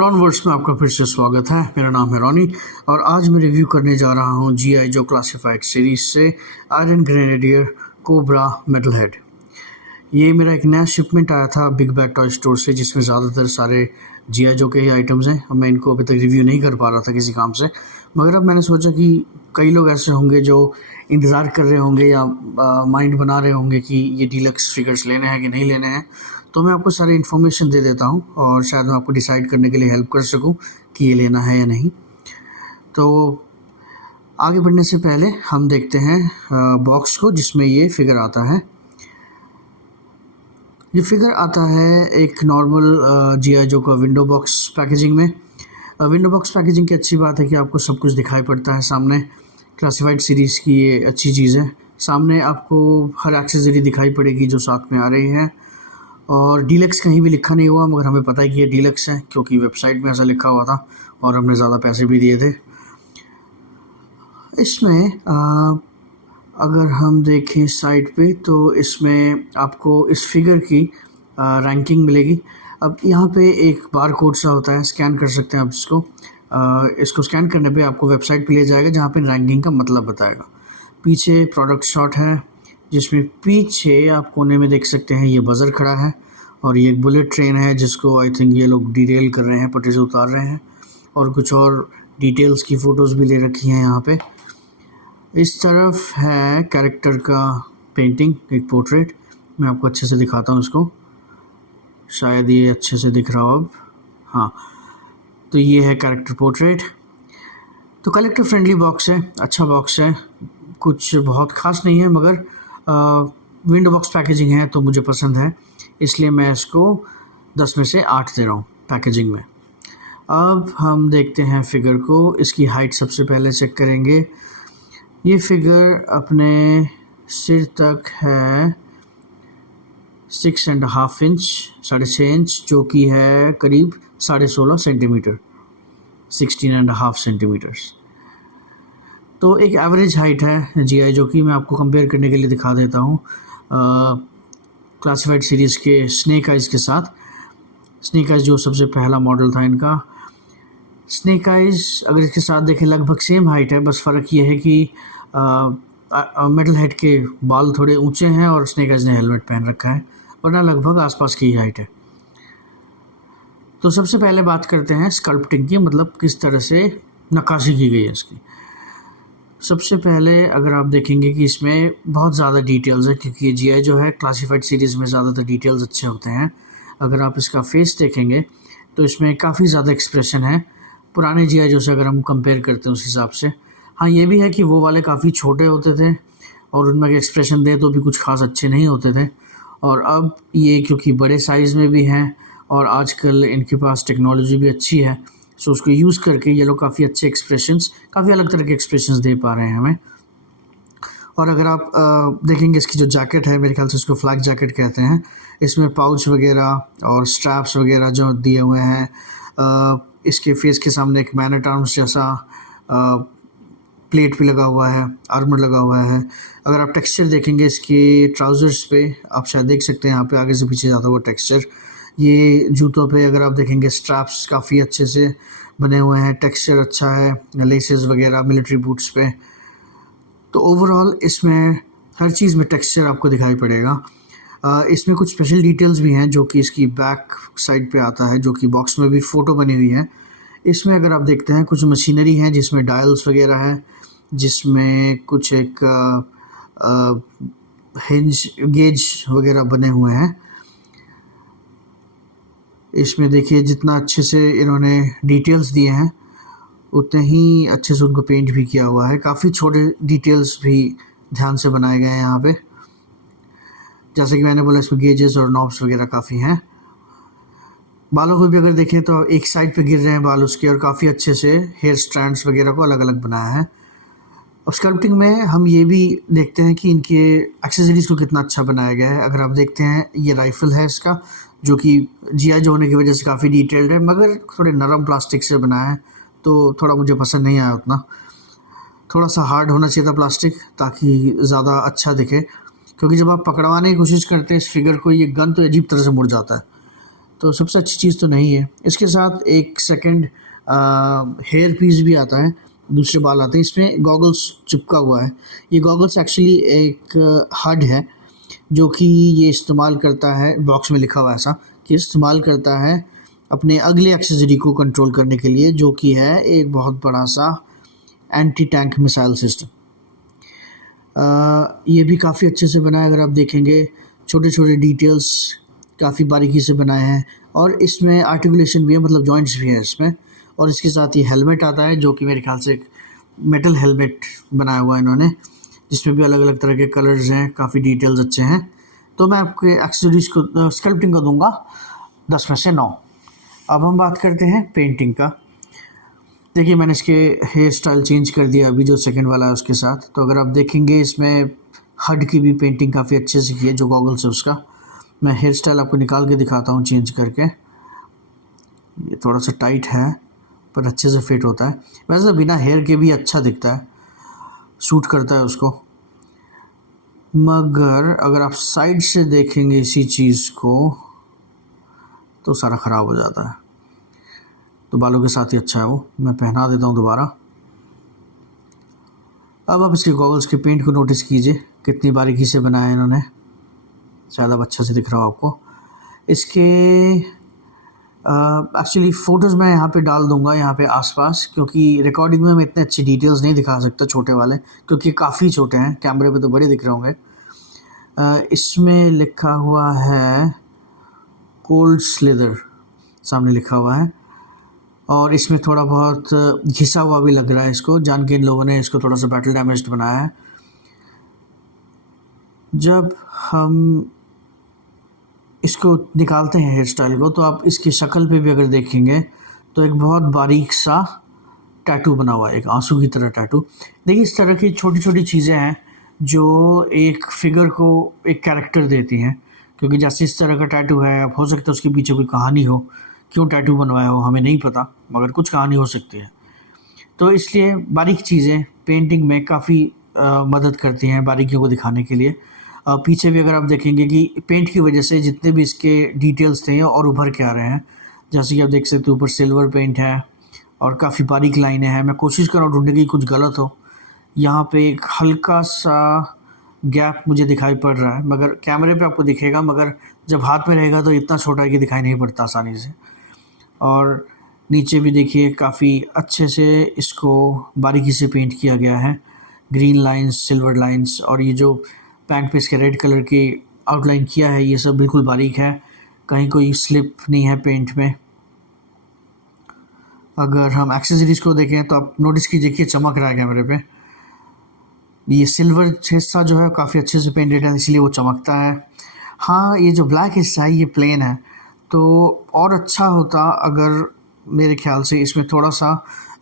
Ron words में आपका फिर से स्वागत है। मेरा नाम है रॉनी और आज मैं रिव्यू करने जा रहा हूँ जीआई जो क्लासिफाइड सीरीज से iron grenadier cobra metal head. ये मेरा एक नया शिपमेंट आया था बिग बैग टॉय स्टोर से, जिसमें ज़्यादातर सारे जीआई जो के ही आइटम्स हैं। मैं इनको अभी तक रिव्यू नहीं कर पा रहा था किसी काम से, मगर अब मैंने सोचा कि कई लोग ऐसे होंगे जो इंतज़ार कर रहे होंगे या माइंड बना रहे होंगे कि ये डीलक्स फिगर्स लेने हैं कि नहीं लेने हैं। तो मैं आपको सारी इन्फॉर्मेशन दे देता हूँ और शायद मैं आपको डिसाइड करने के लिए हेल्प कर सकूँ कि ये लेना है या नहीं। तो आगे बढ़ने से पहले हम देखते हैं बॉक्स को जिसमें ये फिगर आता है। ये फिगर आता है एक नॉर्मल जीआई जो का विंडो बॉक्स पैकेजिंग में। विंडो बॉक्स पैकेजिंग की अच्छी बात है कि आपको सब कुछ दिखाई पड़ता है सामने। क्लासिफाइड सीरीज़ की ये अच्छी चीज़ है, सामने आपको हर एक्सेसरी दिखाई पड़ेगी जो साथ में आ रही है। और डीलक्स कहीं भी लिखा नहीं हुआ, मगर हमें पता है कि ये डीलक्स है क्योंकि वेबसाइट में ऐसा लिखा हुआ था और हमने ज़्यादा पैसे भी दिए थे। इसमें अगर हम देखें साइड पे तो इसमें आपको इस फिगर की रैंकिंग मिलेगी। अब यहाँ पे एक बार कोड सा होता है, स्कैन कर सकते हैं आप इसको। इसको स्कैन करने पे आपको वेबसाइट पे ले जाएगा जहाँ पे रैंकिंग का मतलब बताएगा। पीछे प्रोडक्ट शॉट है जिसमें पीछे आप कोने में देख सकते हैं ये बज़र खड़ा है और ये एक बुलेट ट्रेन है जिसको आई थिंक ये लोग डिटेल कर रहे हैं, पटरी से उतार रहे हैं और कुछ और डिटेल्स की फ़ोटोज़ भी ले रखी हैं यहाँ पे। इस तरफ है कैरेक्टर का पेंटिंग, एक पोर्ट्रेट। मैं आपको अच्छे से दिखाता हूँ इसको, शायद ये अच्छे से दिख रहा हो अब। हाँ, तो ये है कैरेक्टर पोर्ट्रेट। तो कलेक्टर फ्रेंडली बॉक्स है, अच्छा बॉक्स है, कुछ बहुत ख़ास नहीं है मगर विंडो बॉक्स पैकेजिंग है तो मुझे पसंद है, इसलिए मैं इसको 10 में से 8 दे रहा हूँ पैकेजिंग में। अब हम देखते हैं फिगर को। इसकी हाइट सबसे पहले चेक करेंगे। ये फिगर अपने सिर तक है 6.5 इंच, 6.5 इंच, जो कि है करीब 16.5 सेंटीमीटर, 16.5 सेंटीमीटर्स। तो एक एवरेज हाइट है जीआई जो कि मैं आपको कंपेयर करने के लिए दिखा देता हूँ क्लासिफाइड सीरीज़ के स्नेक आइज़ के साथ। स्नेक आइज़ जो सबसे पहला मॉडल था इनका, स्नेक आइज़ अगर इसके साथ देखें लगभग सेम हाइट है, बस फ़र्क ये है कि मेटल हेड के बाल थोड़े ऊंचे हैं और स्नेक आइज़ ने हेलमेट पहन रखा है, वरना लगभग आसपास की हाइट है। तो सबसे पहले बात करते हैं स्कल्पटिंग की, मतलब किस तरह से नक्काशी की गई है इसकी। सबसे पहले अगर आप देखेंगे कि इसमें बहुत ज़्यादा डिटेल्स है क्योंकि ये जीआई जो है क्लासिफाइड सीरीज़ में ज़्यादातर डिटेल्स अच्छे होते हैं। अगर आप इसका फेस देखेंगे तो इसमें काफ़ी ज़्यादा एक्सप्रेशन है पुराने जीआई जो से अगर हम कंपेयर करते हैं उस हिसाब से। हाँ, ये भी है कि वो वाले काफ़ी छोटे होते थे और उनमें एक्सप्रेशन दे तो भी कुछ खास अच्छे नहीं होते थे, और अब ये क्योंकि बड़े साइज़ में भी हैं और आजकल इनके पास टेक्नोलॉजी भी अच्छी है, सो उसको यूज़ करके ये लोग काफ़ी अच्छे एक्सप्रेशंस, काफ़ी अलग तरह के एक्सप्रेशंस दे पा रहे हैं हमें। और अगर आप देखेंगे इसकी जो जैकेट है, मेरे ख्याल से उसको फ्लैग जैकेट कहते हैं, इसमें पाउच वगैरह और स्ट्रैप्स वगैरह जो दिए हुए हैं। इसके फेस के सामने एक मैन एट आर्म्स जैसा प्लेट भी लगा हुआ है, आर्मर लगा हुआ है। अगर आप टेक्सचर देखेंगे इसके ट्राउज़र्स पे, आप शायद देख सकते हैं यहाँ पे आगे से पीछे जाता हुआ टेक्सचर। ये जूतों पे अगर आप देखेंगे स्ट्रैप्स काफ़ी अच्छे से बने हुए हैं, टेक्सचर अच्छा है, लेसेस वगैरह मिलिट्री बूट्स पे। तो ओवरऑल इसमें हर चीज़ में टेक्सचर आपको दिखाई पड़ेगा। इसमें कुछ स्पेशल डिटेल्स भी हैं जो कि इसकी बैक साइड पे आता है, जो कि बॉक्स में भी फ़ोटो बनी हुई है। इसमें अगर आप देखते हैं कुछ मशीनरी है जिसमें डायल्स वगैरह है, जिसमें कुछ एक हिंज गेज वगैरह बने हुए हैं। इसमें देखिए जितना अच्छे से इन्होंने डिटेल्स दिए हैं उतने ही अच्छे से उनको पेंट भी किया हुआ है। काफ़ी छोटे डिटेल्स भी ध्यान से बनाए गए हैं यहाँ पे। जैसे कि मैंने बोला इसमें गेजेस और नॉब्स वगैरह काफ़ी हैं। बालों को भी अगर देखें तो एक साइड पे गिर रहे हैं बाल उसके, और काफ़ी अच्छे से हेयर स्ट्रैंड्स वगैरह को अलग अलग बनाया है। अब स्कल्पटिंग में हम ये भी देखते हैं कि इनके एक्सेसरीज़ को कितना अच्छा बनाया गया है। अगर आप देखते हैं ये राइफ़ल है इसका, जो कि जीआई जो होने की वजह से काफ़ी डिटेल्ड है, मगर थोड़े नरम प्लास्टिक से बना है तो थोड़ा मुझे पसंद नहीं आया उतना। थोड़ा सा हार्ड होना चाहिए था प्लास्टिक ताकि ज़्यादा अच्छा दिखे, क्योंकि जब आप पकड़वाने की कोशिश करते हैं इस फिगर को, ये गन तो अजीब तरह से मुड़ जाता है। तो सबसे अच्छी चीज़ तो नहीं है। इसके साथ एक सेकंड हेयर पीस भी आता है, दूसरे बाल आते हैं। इसमें गॉगल्स चिपका हुआ है। ये गॉगल्स एक्चुअली एक हड है जो कि ये इस्तेमाल करता है, बॉक्स में लिखा हुआ है ऐसा कि इस्तेमाल करता है अपने अगले एक्सेसरी को कंट्रोल करने के लिए, जो कि है एक बहुत बड़ा सा एंटी टैंक मिसाइल सिस्टम। ये भी काफ़ी अच्छे से बना है। अगर आप देखेंगे छोटे छोटे डिटेल्स काफ़ी बारीकी से बनाए हैं, और इसमें आर्टिकुलेशन भी है, मतलब जॉइंट्स भी है इसमें। और इसके साथ ये हेलमेट आता है जो कि मेरे ख्याल से एक मेटल हेलमेट बनाया हुआ है इन्होंने, जिसमें भी अलग अलग तरह के कलर्स हैं, काफ़ी डिटेल्स अच्छे हैं। तो मैं आपके एक्सेसरीज को स्कल्पटिंग को दूंगा 10 में से 9। अब हम बात करते हैं पेंटिंग का। देखिए मैंने इसके हेयर स्टाइल चेंज कर दिया अभी, जो सेकंड वाला है उसके साथ। तो अगर आप देखेंगे इसमें हड की भी पेंटिंग काफ़ी अच्छे से की है, जो गॉगल्स है उसका। मैं हेयर स्टाइल आपको निकाल के दिखाता हूँ चेंज करके। ये थोड़ा सा टाइट है पर अच्छे से फिट होता है। वैसे बिना हेयर के भी अच्छा दिखता है, सूट करता है उसको। मगर अगर आप साइड से देखेंगे इसी चीज़ को तो सारा ख़राब हो जाता है। तो बालों के साथ ही अच्छा है वो। मैं पहना देता हूँ दोबारा। अब आप इसके गॉगल्स के पेंट को नोटिस कीजिए, कितनी बारीकी से बनाया है इन्होंने। शायद अब अच्छे से दिख रहा हो आपको। इसके एक्चुअली फ़ोटोज़ मैं यहाँ पे डाल दूँगा यहाँ पे आसपास, क्योंकि रिकॉर्डिंग में मैं इतने अच्छे डिटेल्स नहीं दिखा सकता छोटे वाले, क्योंकि काफ़ी छोटे हैं। कैमरे पे तो बड़े दिख रहे होंगे। इसमें लिखा हुआ है कोल्ड स्लिदर, सामने लिखा हुआ है। और इसमें थोड़ा बहुत घिसा हुआ भी लग रहा है इसको, जान के इन लोगों ने इसको थोड़ा सा बैटल डैमेज्ड बनाया है। जब हम इसको निकालते हैं हेयर स्टाइल को, तो आप इसकी शक्ल पे भी अगर देखेंगे तो एक बहुत बारीक सा टैटू बना हुआ है, एक आंसू की तरह टैटू। देखिए इस तरह की छोटी छोटी चीज़ें हैं जो एक फिगर को एक कैरेक्टर देती हैं। क्योंकि जैसे इस तरह का टैटू है, अब हो सकता है उसके पीछे कोई कहानी हो, क्यों टैटू बनवाया हो हमें नहीं पता, मगर कुछ कहानी हो सकती है। तो इसलिए बारीक चीज़ें पेंटिंग में काफ़ी मदद करती हैं बारीकियों को दिखाने के लिए। पीछे भी अगर आप देखेंगे कि पेंट की वजह से जितने भी इसके डिटेल्स थे और उभर के आ रहे हैं। जैसे कि आप देख सकते हो ऊपर सिल्वर पेंट है और काफ़ी बारीक लाइनें हैं। मैं कोशिश कर रहा हूँ ढूंढने की कुछ गलत हो। यहाँ पे एक हल्का सा गैप मुझे दिखाई पड़ रहा है, मगर कैमरे पे आपको दिखेगा, मगर जब हाथ में रहेगा तो इतना छोटा है कि दिखाई नहीं पड़ता आसानी से। और नीचे भी देखिए काफ़ी अच्छे से इसको बारीकी से पेंट किया गया है। ग्रीन लाइंस, सिल्वर लाइंस, और ये जो पैंट पे इसके रेड कलर की आउटलाइन किया है, ये सब बिल्कुल बारीक है। कहीं कोई स्लिप नहीं है पेंट में। अगर हम एक्सेसरीज़ को देखें तो आप नोटिस कीजिए कि चमक रहा है कैमरे पे। ये सिल्वर हिस्सा जो है काफ़ी अच्छे से पेंटेड है, इसलिए वो चमकता है। हाँ, ये जो ब्लैक हिस्सा है ये प्लेन है, तो और अच्छा होता अगर मेरे ख्याल से इसमें थोड़ा सा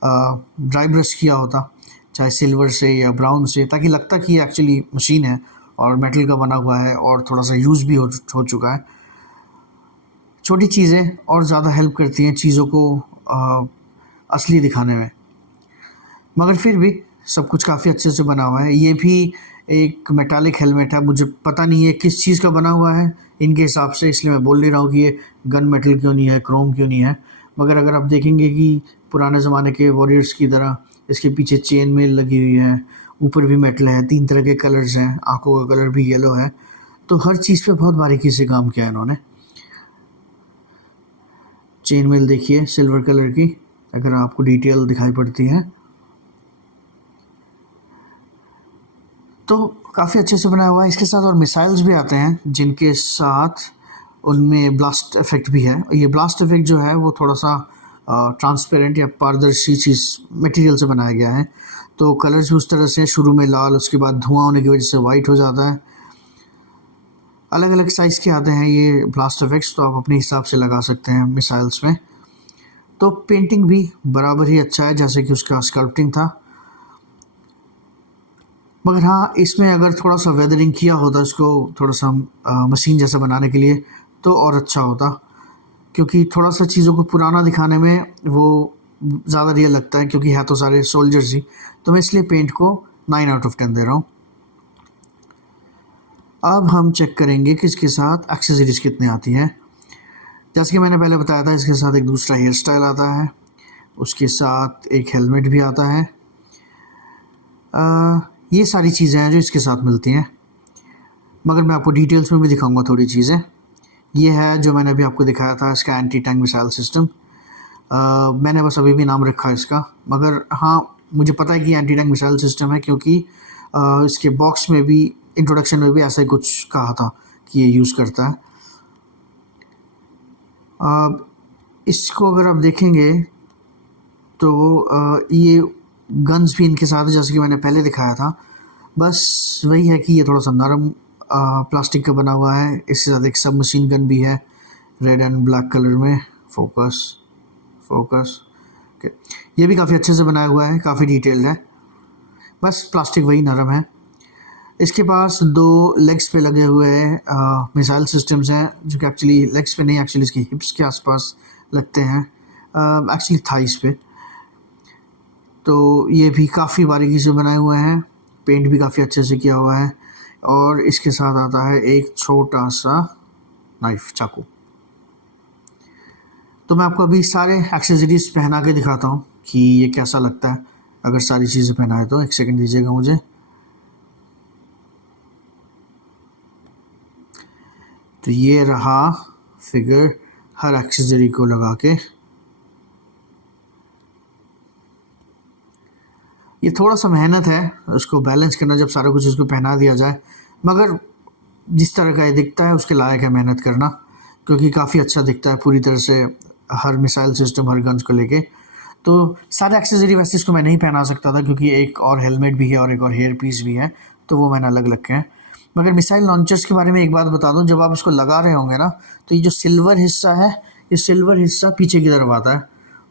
ड्राई ब्रश किया होता, चाहे सिल्वर से या ब्राउन से, ताकि लगता कि ये एक्चुअली मशीन है और मेटल का बना हुआ है और थोड़ा सा यूज़ भी हो चुका है। छोटी चीज़ें और ज़्यादा हेल्प करती हैं चीज़ों को असली दिखाने में। मगर फिर भी सब कुछ काफ़ी अच्छे से बना हुआ है। ये भी एक मेटालिक हेलमेट है, मुझे पता नहीं है किस चीज़ का बना हुआ है इनके हिसाब से, इसलिए मैं बोल नहीं रहा हूँ कि ये गन मेटल क्यों नहीं है, क्रोम क्यों नहीं है। मगर अगर आप देखेंगे कि पुराने ज़माने के वॉरियर्स की तरह इसके पीछे चेन मेल लगी हुई है, ऊपर भी मेटल है, 3 तरह के कलर्स हैं, आँखों का कलर भी येलो है। तो हर चीज़ पे बहुत बारीकी से काम किया है इन्होंने। चेन मेल देखिए सिल्वर कलर की, अगर आपको डिटेल दिखाई पड़ती है तो काफ़ी अच्छे से बनाया हुआ है। इसके साथ और मिसाइल्स भी आते हैं जिनके साथ उनमें ब्लास्ट इफेक्ट भी है। ये ब्लास्ट इफेक्ट जो है वो थोड़ा सा ट्रांसपेरेंट या पारदर्शी चीज़ मटेरियल से बनाया गया है। तो कलर्स भी उस तरह से, शुरू में लाल, उसके बाद धुआं होने की वजह से वाइट हो जाता है। अलग अलग साइज़ के आते हैं ये ब्लास्ट इफेक्ट्स, तो आप अपने हिसाब से लगा सकते हैं मिसाइल्स में। तो पेंटिंग भी बराबर ही अच्छा है जैसे कि उसका स्कल्पटिंग था। मगर हाँ, इसमें अगर थोड़ा सा वेदरिंग किया होता इसको थोड़ा सा मशीन जैसा बनाने के लिए तो और अच्छा होता, क्योंकि थोड़ा सा चीज़ों को पुराना दिखाने में वो ज़्यादा रियल लगता है, क्योंकि है तो सारे सोल्जर्स ही। तो मैं इसलिए पेंट को 9 आउट ऑफ 10 दे रहा हूँ। अब हम चेक करेंगे कि इसके साथ एक्सेसरीज़ कितनी आती हैं। जैसे कि मैंने पहले बताया था, इसके साथ एक दूसरा हेयर स्टाइल आता है, उसके साथ एक हेलमेट भी आता है। ये सारी चीज़ें हैं जो इसके साथ मिलती हैं, मगर मैं आपको डिटेल्स में भी दिखाऊंगा थोड़ी चीज़ें। ये है जो मैंने अभी आपको दिखाया था, इसका एंटी टैंक मिसाइल सिस्टम। मैंने बस अभी भी नाम रखा है इसका, मगर हाँ, मुझे पता है कि एंटी टैंक मिसाइल सिस्टम है, क्योंकि इसके बॉक्स में भी, इंट्रोडक्शन में भी ऐसा ही कुछ कहा था कि ये यूज़ करता है। इसको अगर आप देखेंगे तो ये गन्स भी इनके साथ है, जैसे कि मैंने पहले दिखाया था। बस वही है कि ये थोड़ा सा नरम प्लास्टिक का बना हुआ है। इसके साथ एक सब मशीन गन भी है, रेड एंड ब्लैक कलर में। फोकस फोकस ओके, ये भी काफ़ी अच्छे से बनाया हुआ है, काफ़ी डिटेल्ड है। बस प्लास्टिक वही नरम है। इसके पास 2 लेग्स पे लगे हुए मिसाइल सिस्टम्स हैं, जो कि एक्चुअली लेग्स पे नहीं, एक्चुअली इसकी हिप्स के आसपास लगते हैं, एक्चुअली थाइस पे। तो ये भी काफ़ी बारीकी से बनाए हुए हैं, पेंट भी काफ़ी अच्छे से किया हुआ है। और इसके साथ आता है एक छोटा सा नाइफ, चाकू। तो मैं आपको अभी सारे एक्सेसरीज पहना के दिखाता हूँ कि ये कैसा लगता है अगर सारी चीज़ें पहनाए तो। एक सेकंड दीजिएगा मुझे। तो ये रहा फिगर हर एक्सेसरी को लगा के। ये थोड़ा सा मेहनत है उसको बैलेंस करना जब सारा कुछ उसको पहना दिया जाए, मगर जिस तरह का ये दिखता है उसके लायक है मेहनत करना, क्योंकि काफ़ी अच्छा दिखता है पूरी तरह से हर मिसाइल सिस्टम, हर गन्स को लेके। तो सारे एक्सेसरी वैसे इसको मैं नहीं पहना सकता था, क्योंकि एक और हेलमेट भी है और एक और हेयर पीस भी है, तो वो मैंने अलग रखे हैं। मगर मिसाइल लॉन्चर्स के बारे में एक बात बता दूं, जब आप इसको लगा रहे होंगे ना, तो ये जो सिल्वर हिस्सा है, ये सिल्वर हिस्सा पीछे की तरफ आता है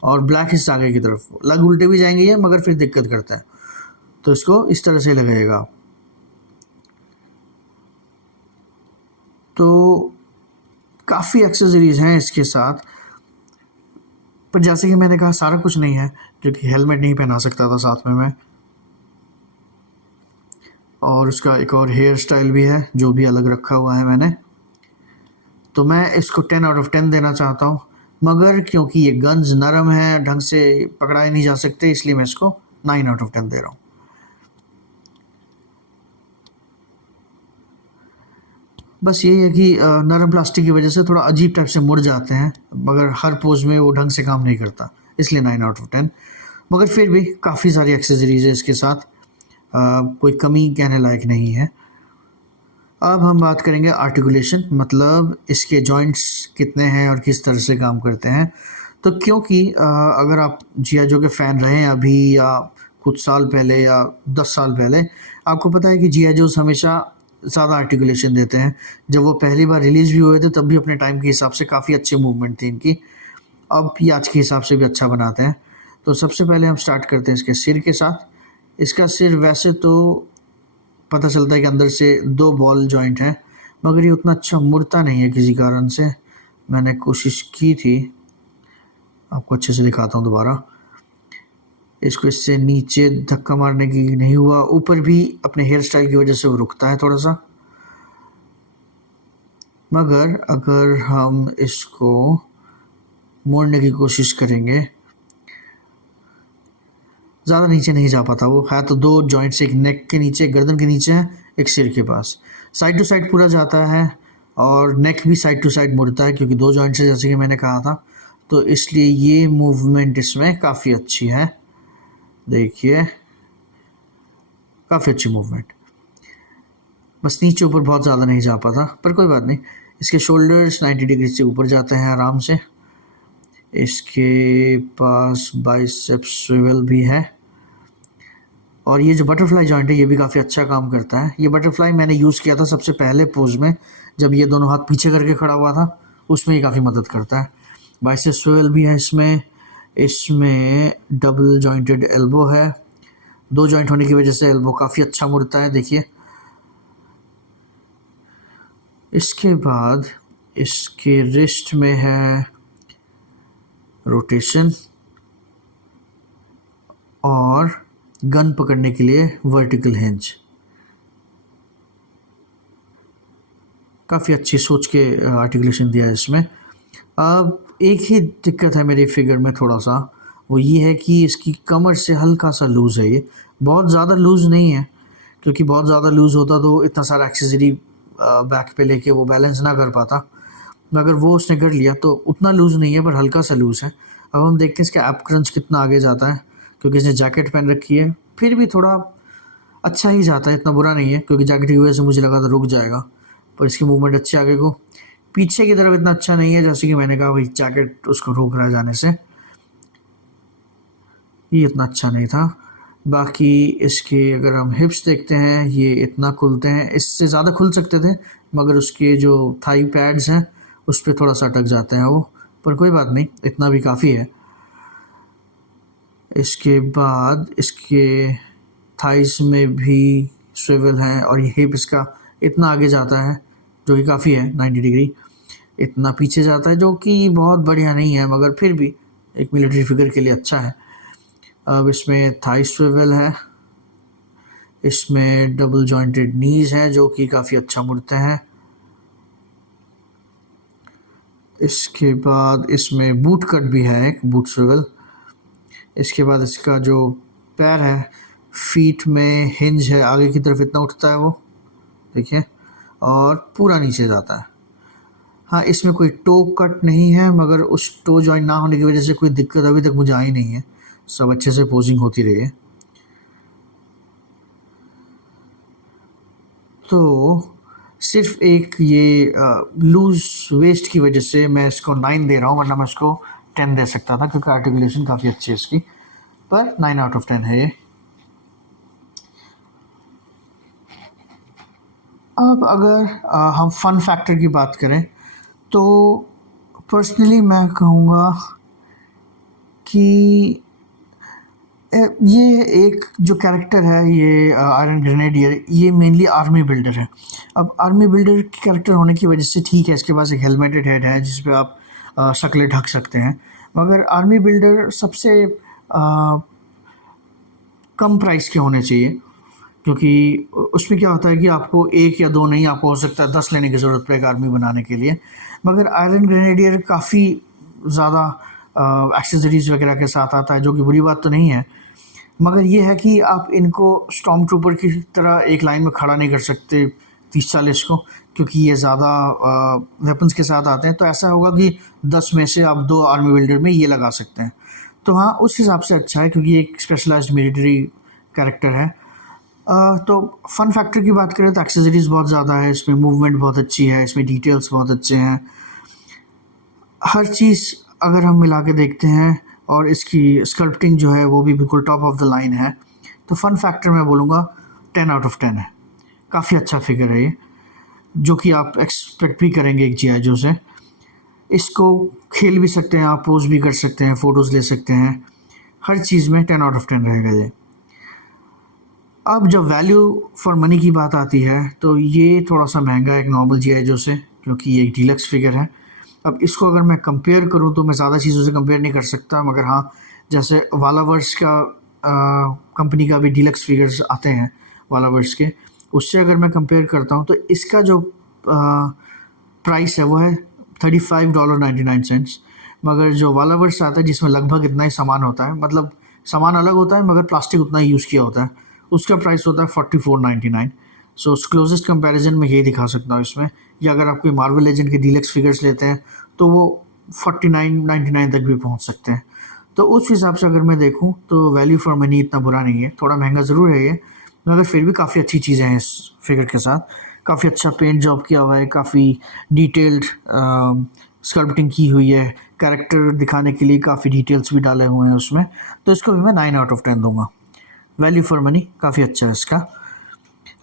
और ब्लैक हिस्सा आगे की तरफ। लग उल्टे भी जाएंगे ये, मगर फिर दिक्कत करता है, तो इसको इस तरह से लगाइएगा। तो काफ़ी एक्सेसरीज़ हैं इसके साथ, पर जैसे कि मैंने कहा सारा कुछ नहीं है, क्योंकि हेलमेट नहीं पहना सकता था साथ में मैं। और उसका एक और हेयर स्टाइल भी है जो भी अलग रखा हुआ है मैंने। तो मैं इसको 10 आउट ऑफ 10 देना चाहता हूँ, मगर क्योंकि ये गन्स नरम है, ढंग से पकड़ाए नहीं जा सकते, इसलिए मैं इसको 9 आउट ऑफ 10 दे रहा हूँ। बस यही है कि नरम प्लास्टिक की वजह से थोड़ा अजीब टाइप से मुड़ जाते हैं, मगर हर पोज में वो ढंग से काम नहीं करता, इसलिए 9 आउट ऑफ 10। मगर फिर भी काफ़ी सारी एक्सेसरीज है इसके साथ, कोई कमी कहने लायक नहीं है। अब हम बात करेंगे आर्टिकुलेशन, मतलब इसके जॉइंट्स कितने हैं और किस तरह से काम करते हैं। तो क्योंकि अगर आप जी आई जो के फ़ैन रहे हैं अभी, या कुछ साल पहले, या 10 साल पहले, आपको पता है कि जी आई जोज़ हमेशा ज़्यादा आर्टिकुलेशन देते हैं। जब वो पहली बार रिलीज़ भी हुए थे तब भी अपने टाइम के हिसाब से काफ़ी अच्छी मूवमेंट थी इनकी। अब ये आज के हिसाब से भी अच्छा बनाते हैं। तो सबसे पहले हम स्टार्ट करते हैं इसके सिर के साथ। इसका सिर वैसे तो पता चलता है कि अंदर से 2 बॉल जॉइंट हैं, मगर ये उतना अच्छा मुड़ता नहीं है किसी कारण से। मैंने कोशिश की थी, आपको अच्छे से दिखाता हूँ दोबारा। इसको इससे नीचे धक्का मारने की नहीं हुआ, ऊपर भी अपने हेयर स्टाइल की वजह से वो रुकता है थोड़ा सा। मगर अगर हम इसको मोड़ने की कोशिश करेंगे, ज़्यादा नीचे नहीं जा पाता वो। है तो 2 जॉइंट्स, एक नेक के नीचे, एक गर्दन के नीचे है, एक सिर के पास। साइड टू साइड पूरा जाता है, और नेक भी साइड टू साइड मुड़ता है, क्योंकि 2 जॉइंट्स है जैसे कि मैंने कहा था। तो इसलिए ये मूवमेंट इसमें काफ़ी अच्छी है। देखिए, काफ़ी अच्छी मूवमेंट। बस नीचे ऊपर बहुत ज़्यादा नहीं जा पाता, पर कोई बात नहीं। इसके शोल्डर्स 90 डिग्री से ऊपर जाते हैं आराम से। इसके पास बाइसेप्स स्विvel भी है। और ये जो बटरफ्लाई जॉइंट है ये भी काफ़ी अच्छा काम करता है। ये बटरफ्लाई मैंने यूज़ किया था सबसे पहले पोज में, जब ये दोनों हाथ पीछे करके खड़ा हुआ था, उसमें ये काफ़ी मदद करता है। बाइसेप्स स्विvel भी है इसमें। इसमें डबल जॉइंटेड एल्बो है, 2 जॉइंट होने की वजह से एल्बो काफ़ी अच्छा मुड़ता है, देखिए। इसके बाद इसके रिस्ट में है रोटेशन, और गन पकड़ने के लिए वर्टिकल हिंज। काफ़ी अच्छी सोच के आर्टिकुलेशन दिया है इसमें। अब एक ही दिक्कत है मेरे फिगर में थोड़ा सा, वो ये है कि इसकी कमर से हल्का सा लूज़ है ये, बहुत ज़्यादा लूज़ नहीं है, क्योंकि बहुत ज़्यादा लूज़ होता तो इतना सारा एक्सेसरी बैक पे लेके वो बैलेंस ना कर पाता, मगर वो उसने कर लिया, तो उतना लूज़ नहीं है पर हल्का सा लूज़ है। अब हम देखते हैं इसका एप क्रंच कितना आगे जाता है, क्योंकि इसने जैकेट पहन रखी है, फिर भी थोड़ा अच्छा ही जाता है, इतना बुरा नहीं है, क्योंकि जैकेट की वजह से मुझे लगा था रुक जाएगा, पर इसकी मूवमेंट अच्छी आगे को। पीछे की तरफ इतना अच्छा नहीं है, जैसे कि मैंने कहा भाई जैकेट उसको रोक रहा है जाने से, ये इतना अच्छा नहीं था। बाकी इसके अगर हम हिप्स देखते हैं, ये इतना खुलते हैं, इससे ज़्यादा खुल सकते थे, मगर उसके जो थाई पैड्स हैं उस पे थोड़ा सा अटक जाते हैं वो, पर कोई बात नहीं, इतना भी काफ़ी है। इसके बाद इसके थाइस में भी स्विवल है, और ये हिप इसका इतना आगे जाता है जो कि काफ़ी है, 90 डिग्री इतना पीछे जाता है, जो कि बहुत बढ़िया नहीं है, मगर फिर भी एक मिलिट्री फिगर के लिए अच्छा है। अब इसमें थाई स्विवल है, इसमें डबल जॉइंटेड नीज हैं जो कि काफ़ी अच्छा मुड़ते हैं। इसके बाद इसमें बूट कट भी है, एक बूट स्विवल। इसके बाद इसका जो पैर है, फीट में हिंज है, आगे की तरफ इतना उठता है वो, देखिए, और पूरा नीचे जाता है। हाँ, इसमें कोई टो कट नहीं है, मगर उस टो जॉइंट ना होने की वजह से कोई दिक्कत अभी तक मुझे आई नहीं है, सब अच्छे से पोजिंग होती रही है। तो सिर्फ एक ये लूज वेस्ट की वजह से मैं इसको 9 दे रहा हूँ, वरना मैं इसको 10 दे सकता था, क्योंकि आर्टिकुलेशन काफ़ी अच्छी है इसकी, पर 9 आउट ऑफ 10 है ये। अब अगर हम फन फैक्टर की बात करें, तो पर्सनली मैं कहूँगा कि ये एक जो कैरेक्टर है, ये आयरन ग्रेनेडियर, ये मेनली आर्मी बिल्डर है। अब आर्मी बिल्डर की कैरेक्टर होने की वजह से ठीक है, इसके पास एक हेलमेटेड हेड है जिस पे आप शक्लें ढक सकते हैं, मगर आर्मी बिल्डर सबसे कम प्राइस के होने चाहिए, क्योंकि उसमें क्या होता है कि आपको एक या दो नहीं, आपको हो सकता है 10 लेने की ज़रूरत पड़े एक आर्मी बनाने के लिए। मगर आयरन ग्रेनेडियर काफ़ी ज़्यादा एक्सेसरीज़ वगैरह के साथ आता है, जो कि बुरी बात तो नहीं है, मगर ये है कि आप इनको स्टॉर्म ट्रूपर की तरह एक लाइन में खड़ा नहीं कर सकते 30-40 को, क्योंकि ये ज़्यादा वेपन्स के साथ आते हैं, तो ऐसा होगा कि 10 में से आप 2 आर्मी बिल्डर में ये लगा सकते हैं। तो हाँ, उस हिसाब से अच्छा है, क्योंकि एक स्पेशलाइज्ड मिलिट्री कैरेक्टर है। तो फन फैक्टर की बात करें तो एक्सेसरीज़ बहुत ज़्यादा है, इसमें मूवमेंट बहुत अच्छी है, इसमें डिटेल्स बहुत अच्छे हैं, हर चीज़ अगर हम मिला के देखते हैं, और इसकी स्कल्पटिंग जो है वो भी बिल्कुल टॉप ऑफ द लाइन है, तो फन फैक्टर मैं बोलूँगा 10 आउट ऑफ 10 है, काफ़ी अच्छा फिगर है ये, जो कि आप एक्सपेक्ट भी करेंगे एक जी आई जो से। इसको खेल भी सकते हैं आप, पोज भी कर सकते हैं, फ़ोटोज़ ले सकते हैं, हर चीज़ में 10 आउट ऑफ 10 रहेगा ये। अब जब वैल्यू फॉर मनी की बात आती है, तो ये थोड़ा सा महंगा है एक नॉर्मल जी आई जो से, क्योंकि ये एक डीलक्स फिगर है। अब इसको अगर मैं कंपेयर करूँ तो मैं ज़्यादा चीज़ों से कंपेयर नहीं कर सकता, मगर हाँ, जैसे वालावर्स का कंपनी का भी डीलक्स फिगर्स आते हैं वालावर्स के, उससे अगर मैं कंपेयर करता हूँ तो इसका जो प्राइस है वो है $35.99, मगर जो वालावर्स आता है जिसमें लगभग इतना ही सामान होता है, मतलब सामान अलग होता है मगर प्लास्टिक उतना ही यूज़ किया होता है, उसका प्राइस होता है $44.99। सो क्लोजेस्ट कंपैरिजन में यही दिखा सकता हूँ इसमें, या अगर आप कोई मार्वल लेजेंड के डीलक्स फिगर्स लेते हैं तो वो 49.99 तक भी पहुँच सकते हैं। तो उस हिसाब से अगर मैं देखूँ तो वैल्यू फॉर मनी इतना बुरा नहीं है, थोड़ा महंगा ज़रूर है ये, मगर फिर भी काफ़ी अच्छी चीज़ें हैं इस फिगर के साथ, काफ़ी अच्छा पेंट जॉब किया हुआ है, काफ़ी डिटेल्ड स्कल्पटिंग की हुई है, कैरेक्टर दिखाने के लिए काफ़ी डिटेल्स भी डाले हुए हैं उसमें, तो इसको भी मैं 9 आउट ऑफ 10 दूँगा। वैल्यू फॉर मनी काफ़ी अच्छा है इसका।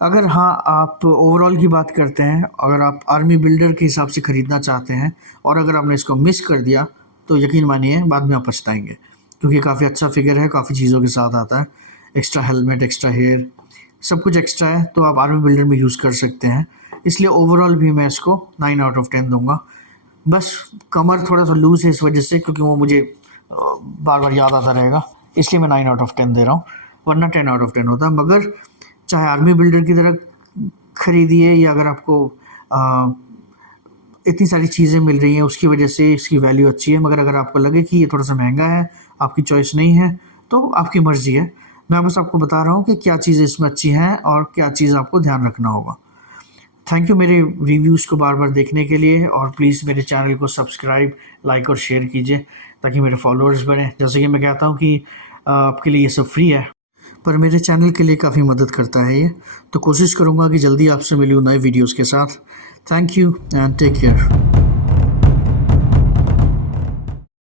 अगर हाँ, आप ओवरऑल की बात करते हैं, अगर आप आर्मी बिल्डर के हिसाब से ख़रीदना चाहते हैं और अगर आपने इसको मिस कर दिया, तो यकीन मानिए बाद में आप पछताएंगे, क्योंकि काफ़ी अच्छा फिगर है, काफ़ी चीज़ों के साथ आता है, एक्स्ट्रा हेलमेट, एक्स्ट्रा हेयर, सब कुछ एक्स्ट्रा है, तो आप आर्मी बिल्डर में यूज़ कर सकते हैं। इसलिए ओवरऑल भी मैं इसको 9 आउट ऑफ 10 दूँगा। बस कमर थोड़ा सा लूज़ है इस वजह से, क्योंकि वो मुझे बार बार याद आता रहेगा, इसलिए मैं 9 आउट ऑफ 10 दे रहा हूँ, वरना 10 आउट ऑफ 10 होता। मगर चाहे आर्मी बिल्डर की तरह खरीदिए, या अगर आपको इतनी सारी चीज़ें मिल रही हैं, उसकी वजह से इसकी वैल्यू अच्छी है। मगर अगर आपको लगे कि ये थोड़ा-सा महँगा है, आपकी चॉइस नहीं है, तो आपकी मर्ज़ी है। मैं बस आपको बता रहा हूँ कि क्या चीज़ें इसमें अच्छी हैं और क्या चीज़ आपको ध्यान रखना होगा। थैंक यू मेरे रिव्यूज़ को बार-बार देखने के लिए, और प्लीज़ मेरे चैनल को सब्सक्राइब, लाइक और शेयर कीजिए ताकि मेरे फॉलोअर्स बढ़ें। जैसे कि मैं कहता हूँ कि आपके लिए ये सब फ्री है, पर मेरे चैनल के लिए काफ़ी मदद करता है ये। तो कोशिश करूँगा कि जल्दी आपसे मिलूँ नए वीडियोज़ के साथ। Thank you and take care.